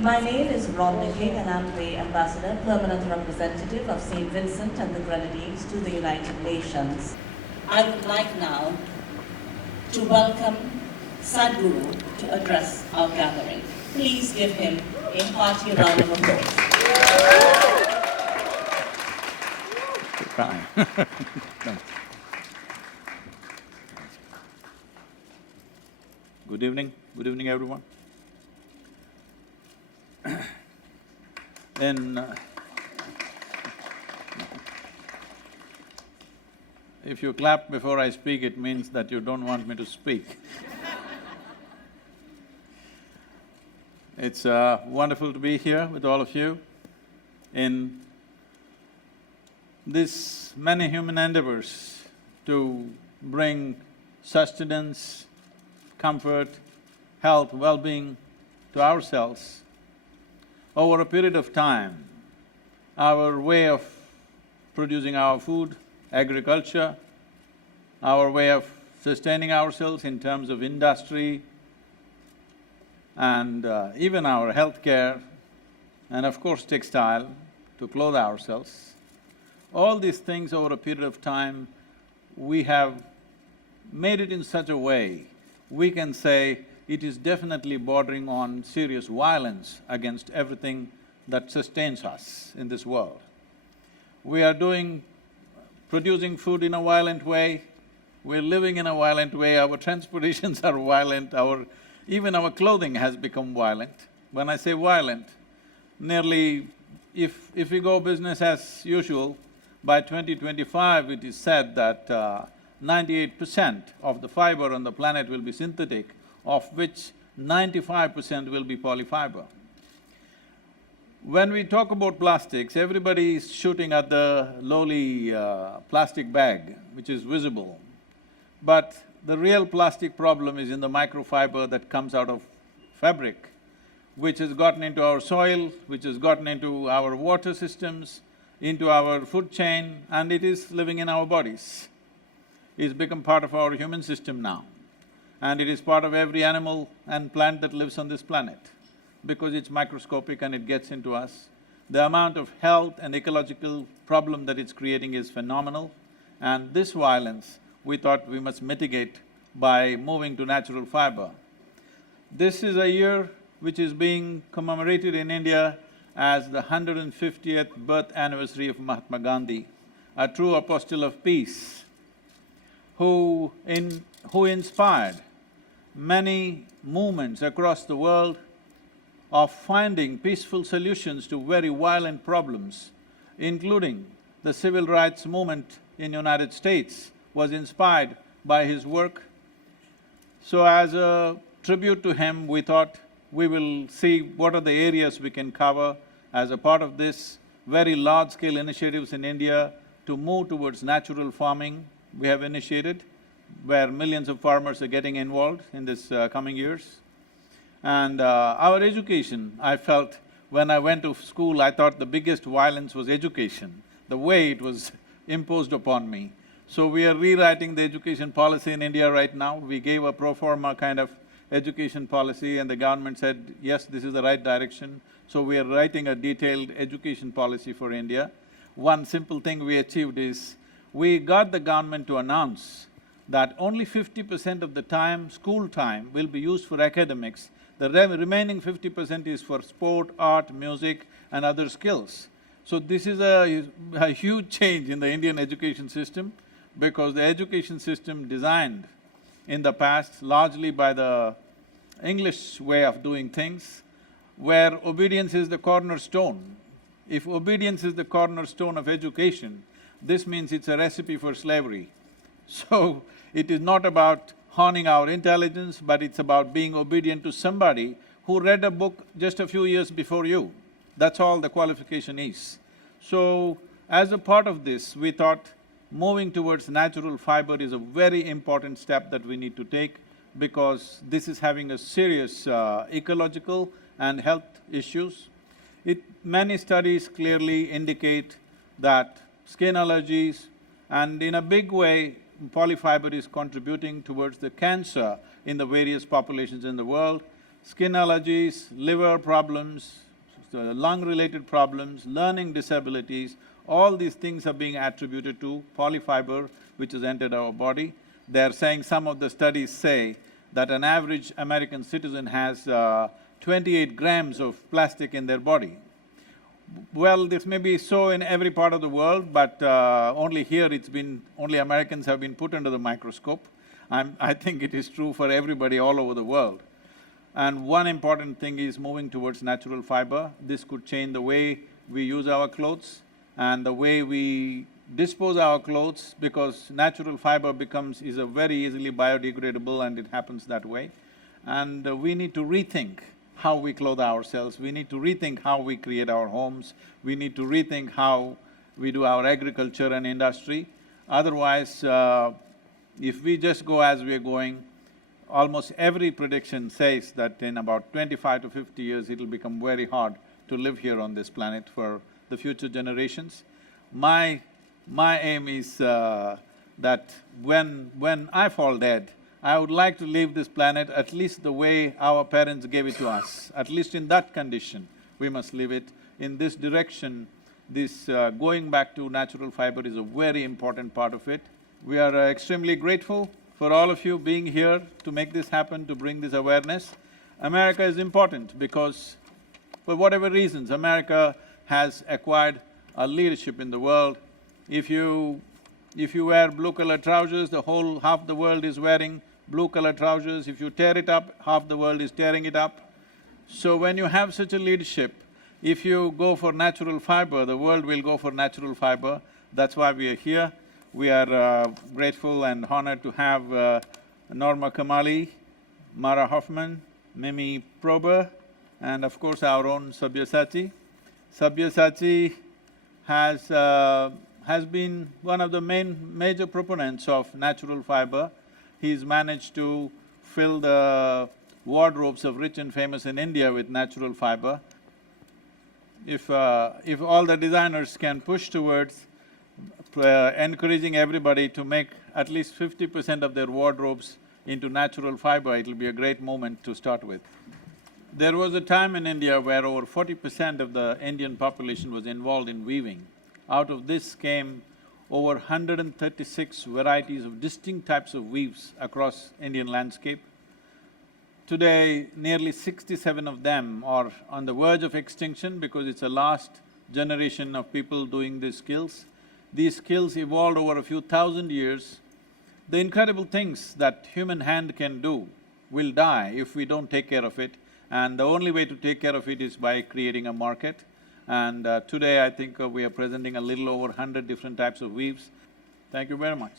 My name is Rodney King and I'm the Ambassador, Permanent Representative of St. Vincent and the Grenadines to the United Nations. I would like now to welcome Sadhguru to address our gathering. Please give him a hearty round of applause. Good evening everyone. If you clap before I speak, it means that you don't want me to speak. It's wonderful to be here with all of you in this many human endeavors to bring sustenance, comfort, health, well-being to ourselves. Over a period of time, our way of producing our food, agriculture, our way of sustaining ourselves in terms of industry and even our healthcare and of course textile to clothe ourselves, all these things over a period of time, we have made it in such a way, we can say it is definitely bordering on serious violence against everything that sustains us in this world. We are producing food in a violent way, we're living in a violent way, our transportations are violent, even our clothing has become violent. When I say violent, nearly if we go business as usual, by 2025 it is said that 98% of the fiber on the planet will be synthetic, of which 95% will be polyfiber. When we talk about plastics, everybody is shooting at the lowly plastic bag, which is visible. But the real plastic problem is in the microfiber that comes out of fabric, which has gotten into our soil, which has gotten into our water systems, into our food chain, and it is living in our bodies. It's become part of our human system now, and it is part of every animal and plant that lives on this planet. Because it's microscopic and it gets into us, the amount of health and ecological problem that it's creating is phenomenal, and this violence we thought we must mitigate by moving to natural fiber. This is a year which is being commemorated in India as the 150th birth anniversary of Mahatma Gandhi, a true apostle of peace, who inspired many movements across the world of finding peaceful solutions to very violent problems, including the civil rights movement in United States was inspired by his work. So as a tribute to him, we thought we will see what are the areas we can cover as a part of this very large-scale initiatives in India to move towards natural farming we have initiated, where millions of farmers are getting involved in this coming years. And our education, I felt when I went to school, I thought the biggest violence was education, the way it was imposed upon me. So we are rewriting the education policy in India right now. We gave a pro forma kind of education policy and the government said, yes, this is the right direction. So we are writing a detailed education policy for India. One simple thing we achieved is, we got the government to announce that only 50% of the time, school time, will be used for academics. The remaining 50% is for sport, art, music and other skills. So this is a huge change in the Indian education system, because the education system designed in the past largely by the English way of doing things, where obedience is the cornerstone. If obedience is the cornerstone of education, this means it's a recipe for slavery. So, it is not about honing our intelligence, but it's about being obedient to somebody who read a book just a few years before you. That's all the qualification is. So, as a part of this, we thought moving towards natural fiber is a very important step that we need to take, because this is having a serious ecological and health issues. Many studies clearly indicate that skin allergies and in a big way, polyfiber is contributing towards the cancer in the various populations in the world. skin allergies, liver problems, lung-related problems, learning disabilities, all these things are being attributed to polyfiber which has entered our body. They're saying, some of the studies say that an average American citizen has 28 grams of plastic in their body. Well, this may be so in every part of the world, but only here only Americans have been put under the microscope. I think it is true for everybody all over the world. And one important thing is moving towards natural fiber. This could change the way we use our clothes and the way we dispose our clothes, because natural fiber is a very easily biodegradable and it happens that way. And we need to rethink how we clothe ourselves, we need to rethink how we create our homes, we need to rethink how we do our agriculture and industry. Otherwise, if we just go as we are going, almost every prediction says that in about 25 to 50 years, it'll become very hard to live here on this planet for the future generations. My aim is that when I fall dead, I would like to leave this planet at least the way our parents gave it to us. At least in that condition, we must leave it. In this direction, this going back to natural fiber is a very important part of it. We are extremely grateful for all of you being here to make this happen, to bring this awareness. America is important because, for whatever reasons, America has acquired a leadership in the world. If you wear blue-colored trousers, half the world is wearing blue-colored trousers. If you tear it up, half the world is tearing it up. So when you have such a leadership, if you go for natural fiber, the world will go for natural fiber. That's why we are here. We are grateful and honored to have Norma Kamali, Mara Hoffman, Mimi Prober, and of course our own Sabyasachi. Sabyasachi has been one of the major proponents of natural fiber. He's managed to fill the wardrobes of rich and famous in India with natural fiber. If all the designers can push towards encouraging everybody to make at least 50% of their wardrobes into natural fiber, it'll be a great movement to start with. There was a time in India where over 40% of the Indian population was involved in weaving. Out of this came over 136 varieties of distinct types of weaves across Indian landscape. Today, nearly 67 of them are on the verge of extinction because it's the last generation of people doing these skills. These skills evolved over a few thousand years. The incredible things that human hand can do will die if we don't take care of it, and the only way to take care of it is by creating a market. And today I think we are presenting a little over 100 different types of weaves. Thank you very much.